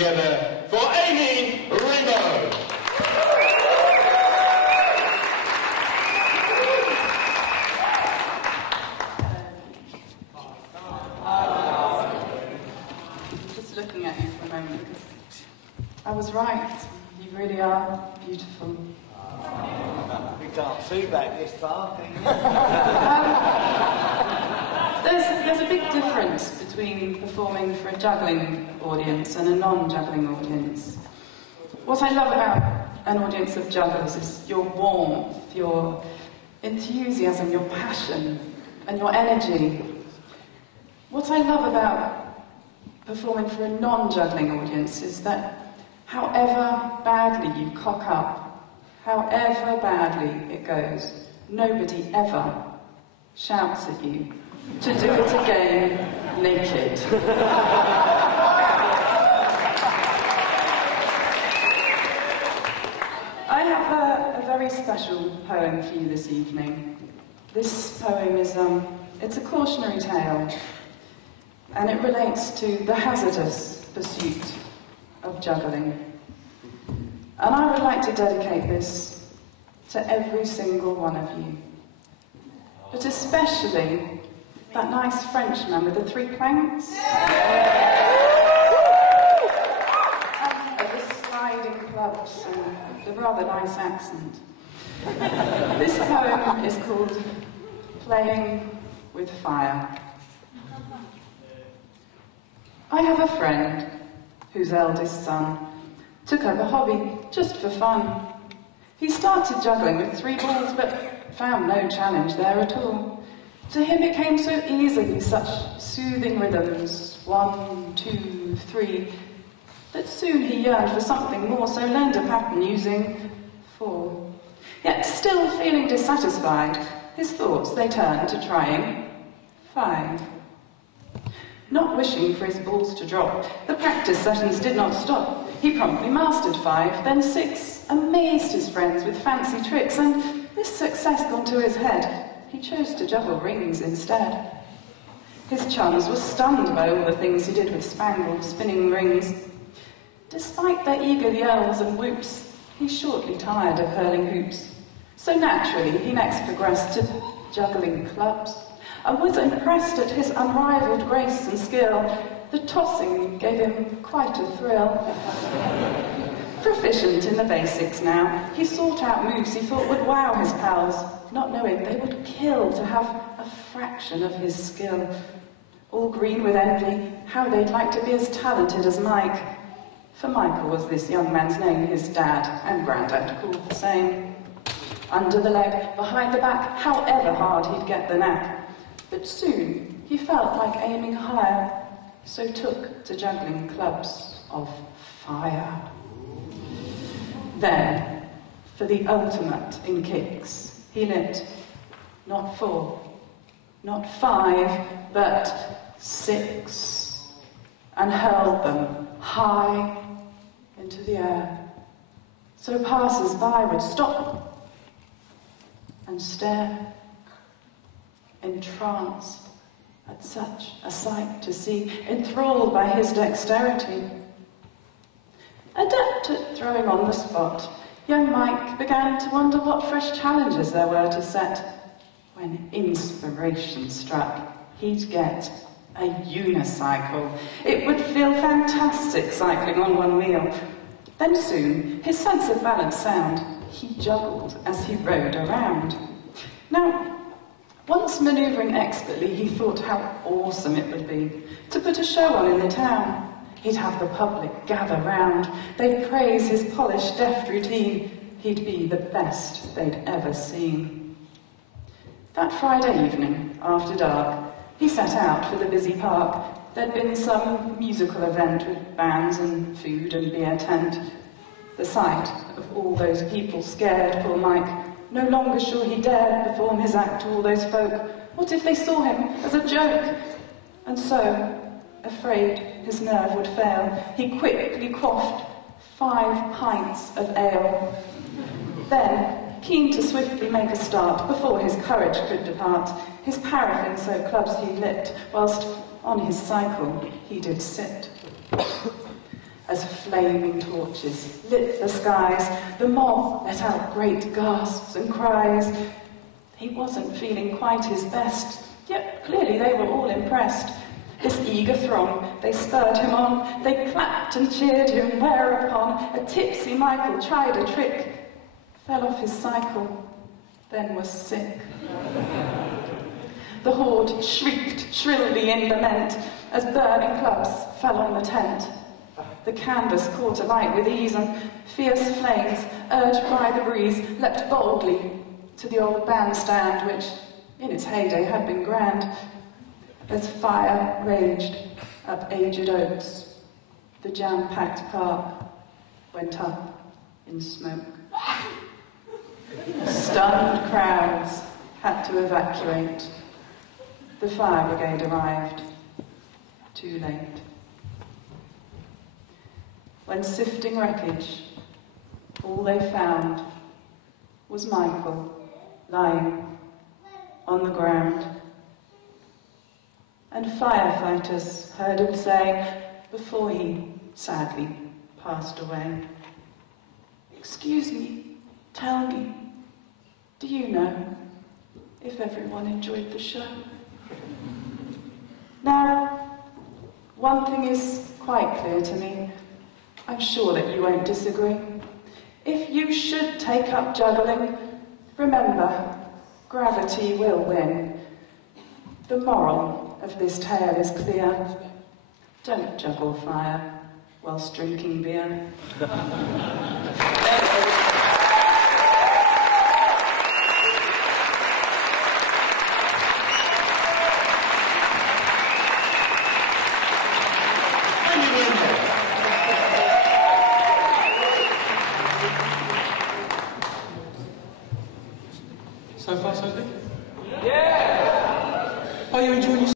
together for Amy Ringo. Just looking at you for a moment, because I was right. You really are beautiful. We can't see back this far, can you? There's a big difference between performing for a juggling audience and a non-juggling audience. What I love about an audience of jugglers is your warmth, your enthusiasm, your passion, and your energy. What I love about performing for a non-juggling audience is that however badly you cock up, however badly it goes, nobody ever shouts at you to do it again naked. I have a very special poem for you this evening. This poem is it's a cautionary tale, and it relates to the hazardous pursuit of juggling. And I would like to dedicate this to every single one of you, but especially that nice Frenchman with the 3 planks. And the sliding clubs and the rather nice accent. This poem is called Playing with Fire. I have a friend whose eldest son took up a hobby just for fun. He started juggling with 3 balls, but found no challenge there at all. To him it came so easily, such soothing rhythms, 1, 2, 3, that soon he yearned for something more, so learned a pattern using 4. Yet still feeling dissatisfied, his thoughts they turned to trying 5. Not wishing for his balls to drop, the practice sessions did not stop. He promptly mastered 5, then 6, amazed his friends with fancy tricks, and this success gone to his head, he chose to juggle rings instead. His chums were stunned by all the things he did with spangled spinning rings. Despite their eager yells and whoops, he shortly tired of hurling hoops. So naturally, he next progressed to juggling clubs, and was impressed at his unrivaled grace and skill. The tossing gave him quite a thrill. Proficient in the basics now, he sought out moves he thought would wow his pals, not knowing they would kill to have a fraction of his skill. All green with envy, how they'd like to be as talented as Mike. For Michael was this young man's name, his dad and granddad called the same. Under the leg, behind the back, however hard he'd get the knack. But soon he felt like aiming higher, so took to juggling clubs of fire. Then, for the ultimate in kicks, he lit not 4, not 5, but 6, and hurled them high into the air, so passers-by would stop and stare, entranced at such a sight to see, enthralled by his dexterity. Adept at throwing on the spot, young Mike began to wonder what fresh challenges there were to set. When inspiration struck, he'd get a unicycle. It would feel fantastic cycling on one wheel. Then soon, his sense of balance sound, he juggled as he rode around. Now, once manoeuvring expertly, he thought how awesome it would be to put a show on in the town. He'd have the public gather round. They'd praise his polished, deft routine. He'd be the best they'd ever seen. That Friday evening, after dark, he set out for the busy park. There'd been some musical event with bands and food and beer tent. The sight of all those people scared poor Mike. No longer sure he dared perform his act to all those folk. What if they saw him as a joke? And so, afraid his nerve would fail, he quickly quaffed 5 pints of ale. Then, keen to swiftly make a start before his courage could depart, his paraffin-soaked clubs he lit, whilst on his cycle he did sit. as flaming torches lit the skies. The mob let out great gasps and cries. He wasn't feeling quite his best, yet clearly they were all impressed. This eager throng, they spurred him on, they clapped and cheered him, whereupon a tipsy Michael tried a trick, fell off his cycle, then was sick. The horde shrieked shrilly in lament as burning clubs fell on the tent. The canvas caught alight with ease, and fierce flames, urged by the breeze, leapt boldly to the old bandstand, which in its heyday had been grand. As fire raged up aged oaks, the jam-packed park went up in smoke. Stunned crowds had to evacuate. The fire brigade arrived too late. When sifting wreckage, all they found was Michael lying on the ground. And firefighters heard him say, before he sadly passed away, "Excuse me, tell me, do you know if everyone enjoyed the show?" Now, one thing is quite clear to me. I'm sure that you won't disagree. If you should take up juggling, remember, gravity will win. The moral of this tale is clear. Don't juggle fire whilst drinking beer. So far, so good? Yeah! Are you enjoying yourself?